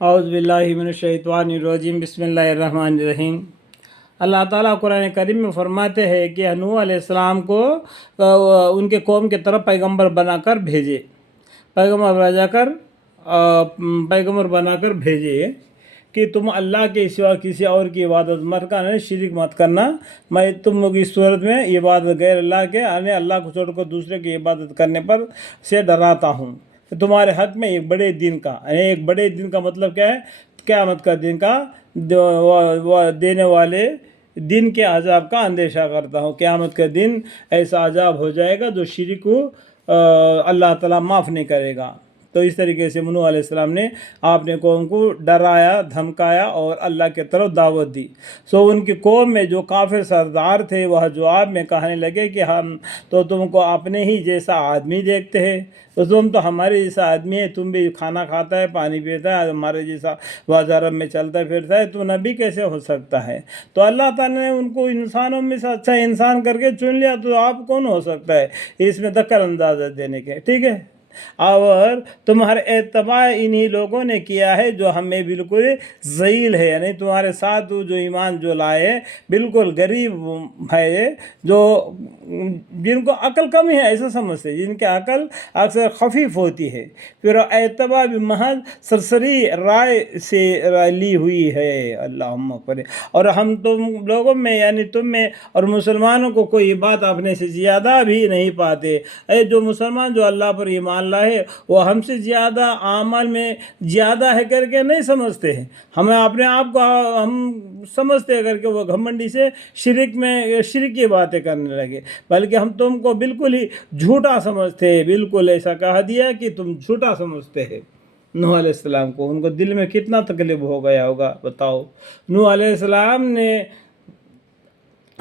اعوذ باللہ من الشیطان الرجیم بسم اللہ الرحمن الرحیم۔ اللہ تعالیٰ قرآن کریم میں فرماتے ہیں کہ نوح علیہ السلام کو ان کے قوم کے طرف پیغمبر بنا کر بھیجے، پیغمبر بنا کر بھیجے کہ تم اللہ کے سوا کسی اور کی عبادت مت کرنا، شرک مت کرنا۔ میں تم لوگ اس صورت میں عبادت غیر اللہ کے یعنی اللہ کو چھوڑ کر دوسرے کی عبادت کرنے پر سے ڈراتا ہوں۔ تمہارے حق میں ایک بڑے دن کا یعنی ایک بڑے دن کا مطلب کیا ہے؟ قیامت کا دن کا دینے والے دن کے عذاب کا اندیشہ کرتا ہوں۔ قیامت کا دن ایسا عذاب ہو جائے گا جو شرک کو اللہ تعالیٰ معاف نہیں کرے گا۔ تو اس طریقے سے نوح علیہ السلام نے اپنے قوم کو ڈرایا، دھمکایا اور اللہ کی طرف دعوت دی۔ ان کی قوم میں جو کافر سردار تھے وہ جواب میں کہنے لگے کہ ہم تو تم کو اپنے ہی جیسا آدمی دیکھتے ہیں، تو تم تو ہمارے جیسا آدمی ہے، تم بھی کھانا کھاتا ہے، پانی پیتا ہے، ہمارے جیسا بازار میں چلتا پھرتا ہے، تو نبی کیسے ہو سکتا ہے؟ تو اللہ تعالیٰ نے ان کو انسانوں میں سے اچھا انسان کر کے چن لیا، تو آپ کون ہو سکتا ہے اس میں دخل اندازی دینے کے؟ ٹھیک ہے، اور تمہارے اتباع انہی لوگوں نے کیا ہے جو ہمیں بالکل ذلیل ہے، یعنی تمہارے ساتھ جو ایمان جو لائے بالکل غریب ہے، جو جن کو عقل کم ہے ایسا سمجھتے، جن کی عقل اکثر خفیف ہوتی ہے، پھر اتباع بھی محض سرسری رائے سے لی ہوئی ہے۔ اللہم اکبر۔ اور ہم تم لوگوں میں یعنی تم میں اور مسلمانوں کو کوئی بات اپنے سے زیادہ بھی نہیں پاتے۔ جو مسلمان جو اللہ پر ایمان لائے وہ ہم سے زیادہ اعمال میں زیادہ ہے کر کے نہیں سمجھتے ہیں، ہمیں اپنے آپ کو ہم سمجھتے کر کے وہ گھمنڈی سے شرک کی باتیں کرنے لگے، بلکہ ہم تم کو بالکل ہی جھوٹا سمجھتے ہیں۔ بالکل ایسا کہا دیا کہ تم جھوٹا سمجھتے ہیں نوح علیہ السلام کو۔ ان کو دل میں کتنا تکلیف ہو گیا ہوگا بتاؤ۔ نوح علیہ السلام نے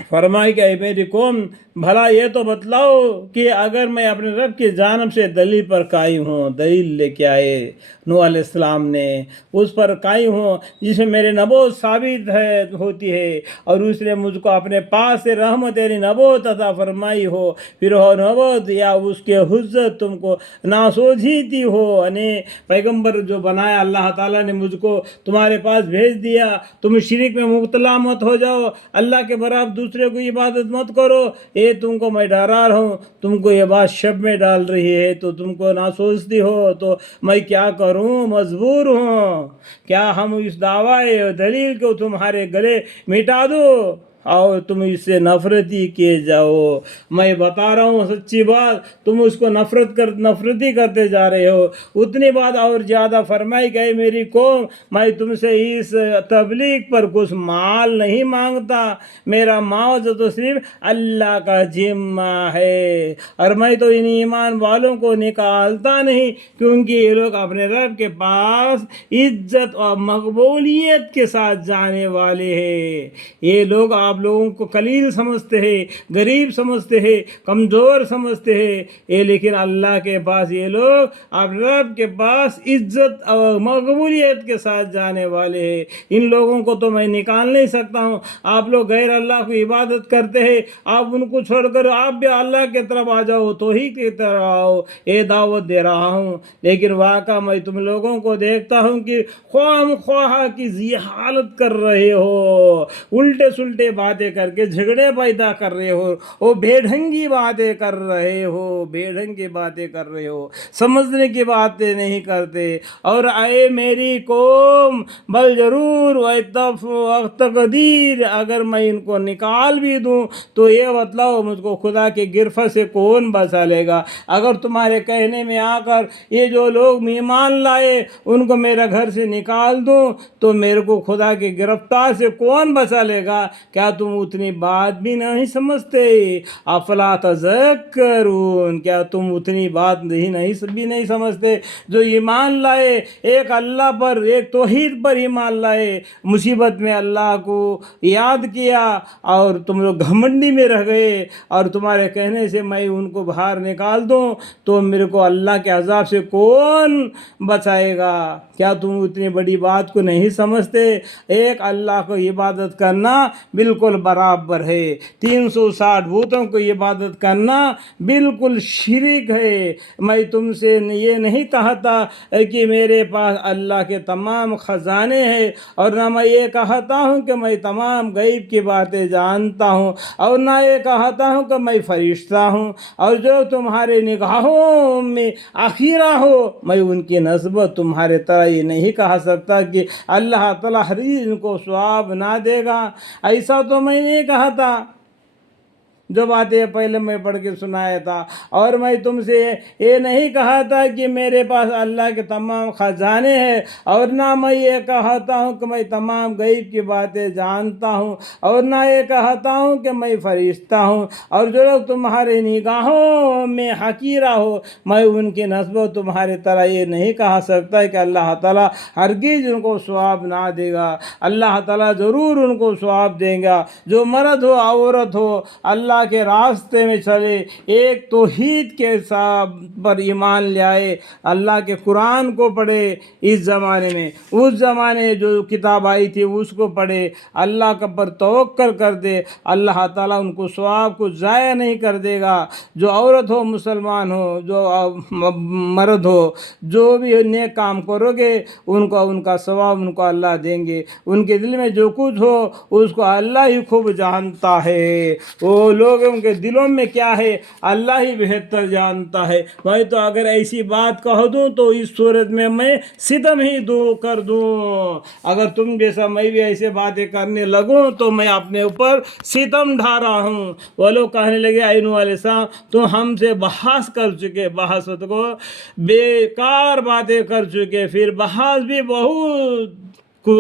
فرمائی کہ اے میری قوم، بھلا یہ تو بتلاؤ کہ اگر میں اپنے رب کی جانب سے دلیل پر قائم ہوں، دلیل لے کے آئے نوح علیہ السلام نے، اس پر قائم ہوں جس میں میرے نبوت ثابت ہوتی ہے، اور اس نے مجھ کو اپنے پاس سے رحمت یعنی نبوت عطا فرمائی ہو، پھر ہو نبوت یا اس کے حجت تم کو ناسوجھیتی ہو، یعنی پیغمبر جو بنایا اللہ تعالیٰ نے مجھ کو تمہارے پاس بھیج دیا، تم شرک میں مبتلا مت ہو جاؤ، اللہ کے برابر دوسرے کو عبادت مت کرو، یہ تم کو میں ڈرا رہا ہوں، تم کو یہ بات شب میں ڈال رہی ہے تو تم کو نہ سوچتی ہو، تو میں کیا کروں، مجبور ہوں، کیا ہم اس دعوی دلیل کو تمہارے گلے مٹا دو اور تم اس سے نفرتی کیے جاؤ؟ میں بتا رہا ہوں سچی بات، تم اس کو نفرتی کرتے جا رہے ہو۔ اتنی بات اور زیادہ فرمائی گئی، میری قوم میں تم سے اس تبلیغ پر کچھ مال نہیں مانگتا، میرا معاوضہ تو صرف اللہ کا ذمہ ہے، اور میں تو ان ایمان والوں کو نکالتا نہیں، کیونکہ یہ لوگ اپنے رب کے پاس عزت اور مقبولیت کے ساتھ جانے والے ہیں۔ یہ لوگ آپ لوگوں کو قلیل سمجھتے ہیں، غریب سمجھتے ہیں، کمزور سمجھتے ہیں، لیکن اللہ کے پاس یہ لوگ اپنے رب کے پاس عزت اور مقبولیت کے ساتھ جانے والے ہیں۔ ان لوگوں کو تو میں نکال نہیں سکتا ہوں۔ آپ لوگ غیر اللہ کو عبادت کرتے ہیں، آپ ان کو چھوڑ کر آپ بھی اللہ کی طرف آ جاؤ، توحید کی طرف آؤ، یہ دعوت دے رہا ہوں۔ لیکن واقعہ میں تم لوگوں کو دیکھتا ہوں کہ خواہ کی حالت کر رہے ہو، الٹے سلٹے باتیں کر کے جھگڑے پیدا کر رہے ہو، وہ بے ڈھنگی باتیں کر رہے ہو، سمجھنے کی باتیں نہیں کرتے۔ اور اے میری قوم، بل ضرور تقدیر، اگر میں ان کو نکال بھی دوں تو یہ بتلاؤ مجھ کو خدا کے گرفت سے کون بچا لے گا؟ اگر تمہارے کہنے میں آ کر یہ جو لوگ ایمان لائے ان کو میرا گھر سے نکال دوں تو میرے کو خدا کی گرفتار سے کون بچا لے گا؟ کیا تم اتنی بات بھی نہیں سمجھتے؟ افلا تذکرون، کیا تم اتنی بات بھی نہیں سمجھتے؟ جو ایمان لائے، ایک اللہ پر، ایک توحید پر ایمان لائے، مصیبت میں اللہ کو یاد کیا، اور تم لوگ گھمنڈی میں رہ گئے، اور تمہارے کہنے سے میں ان کو باہر نکال دوں تو میرے کو اللہ کے عذاب سے کون بچائے گا؟ کیا تم اتنی بڑی بات کو نہیں سمجھتے؟ ایک اللہ کو عبادت کرنا بالکل بالکل برابر ہے. 360 بتوں کو عبادت کرنا بالکل شرک ہے. میں تم سے یہ نہیں کہتا کہ میرے پاس اللہ کے تمام خزانے ہیں، اور نہ میں یہ کہتا ہوں کہ میں تمام غیب کی باتیں جانتا ہوں، اور نہ یہ کہتا ہوں کہ میں فرشتہ ہوں. اور جو تمہارے نگاہوں میں اخیرہ ہو، میں ان کی نسبت تمہارے طرح یہ نہیں کہہ سکتا کہ اللہ تعالیٰ ہرگز ان کو ثواب نہ دے گا. ایسا تو میں نہیں کہا تھا، جو باتیں پہلے میں پڑھ کے سنایا تھا. اور میں تم سے یہ نہیں کہا تھا کہ میرے پاس اللہ کے تمام خزانے ہیں، اور نہ میں یہ کہتا ہوں کہ میں تمام غیب کی باتیں جانتا ہوں، اور نہ یہ کہتا ہوں کہ میں فرشتہ ہوں. اور جو لوگ تمہارے نگاہوں میں حقیرہ ہو، میں ان کی نسبت تمہارے طرح یہ نہیں کہہ سکتا کہ اللہ تعالیٰ ہرگز ان کو ثواب نہ دے گا. اللہ تعالیٰ ضرور ان کو ثواب دیں گا. جو مرد ہو عورت ہو، اللہ کے راستے میں چلے، ایک توحید کے پر ایمان لے آئے، اللہ کے قرآن کو پڑھے اس زمانے میں، اس زمانے جو کتاب آئی تھی اس کو پڑھے، اللہ کا پر توکل کر دے، اللہ تعالیٰ ان کو ثواب کو ضائع نہیں کر دے گا. جو عورت ہو، مسلمان ہو، جو مرد ہو، جو بھی نیک کام کرو گے ان کا ثواب ان کو اللہ دیں گے. ان کے دل میں جو کچھ ہو اس کو اللہ ہی خوب جانتا ہے. وہ لوگوں کے دلوں میں کیا ہے اللہ ہی بہتر جانتا ہے. میں تو اگر ایسی بات کہہ دوں تو اس صورت میں ستم ہی کر دوں. اگر تم جیسا میں بھی ایسے باتیں کرنے لگوں تو میں اپنے اوپر ستم ڈھا رہا ہوں. وہ لوگ کہنے لگے اینو علیہ السلام تم ہم سے بحث کر چکے، بحث کو بیکار باتیں کر چکے، پھر بحث بھی بہت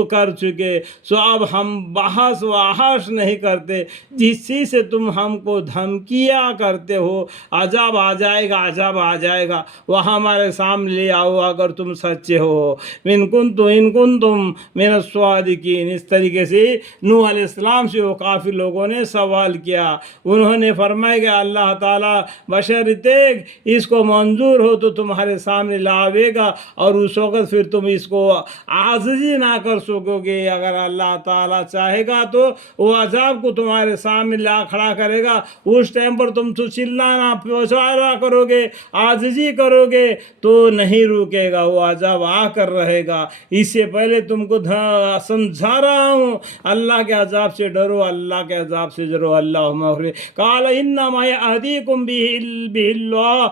کر چکے، سو اب ہم بحث و آحاش نہیں کرتے. جس چیز سے تم ہم کو دھمکیاں کرتے ہو، عذاب آ جائے گا، عذاب آ جائے گا، وہ ہمارے سامنے لے آؤ اگر تم سچے ہو. ان کنتم من الصادقین. اس طریقے سے نوح علیہ السلام سے وہ کافر لوگوں نے سوال کیا. انہوں نے فرمایا کہ اللہ تعالیٰ بشرطیک اس کو منظور ہو تو تمہارے سامنے لاوے گا، اور اس وقت پھر تم اس کو عاجزی نہ کر سکو گے. اگر اللہ تعالیٰ چاہے گا تو وہ عذاب کو تمہارے سامنے لا کھڑا کرے گا. اس ٹائم پر تم تو چلانا پوچھارا کرو گے، عاجزی کرو گے تو نہیں رکے گا، وہ عذاب آ کر رہے گا. اس سے پہلے تم کو سمجھا رہا ہوں اللہ کے عذاب سے ڈرو، اللہ کے عذاب سے ڈرو. اللہ مغفر قال انما یهدیکم به اللہ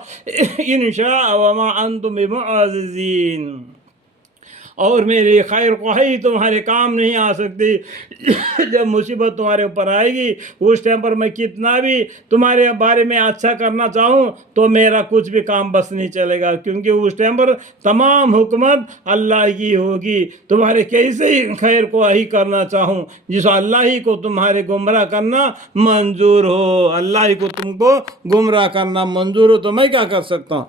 ان شاء وما انتم بمعجزین. اور میری خیر خواہی تمہارے کام نہیں آ سکتی. جب مصیبت تمہارے اوپر آئے گی اس ٹائم پر میں کتنا بھی تمہارے بارے میں اچھا کرنا چاہوں تو میرا کچھ بھی کام بس نہیں چلے گا، کیونکہ اس ٹائم پر تمام حکمت اللہ کی ہوگی. تمہارے کیسے ہی خیر خواہی کرنا چاہوں، جس اللہ ہی کو تمہارے گمراہ کرنا منظور ہو، اللہ ہی کو تم کو گمراہ کرنا منظور ہو تو میں کیا کر سکتا ہوں.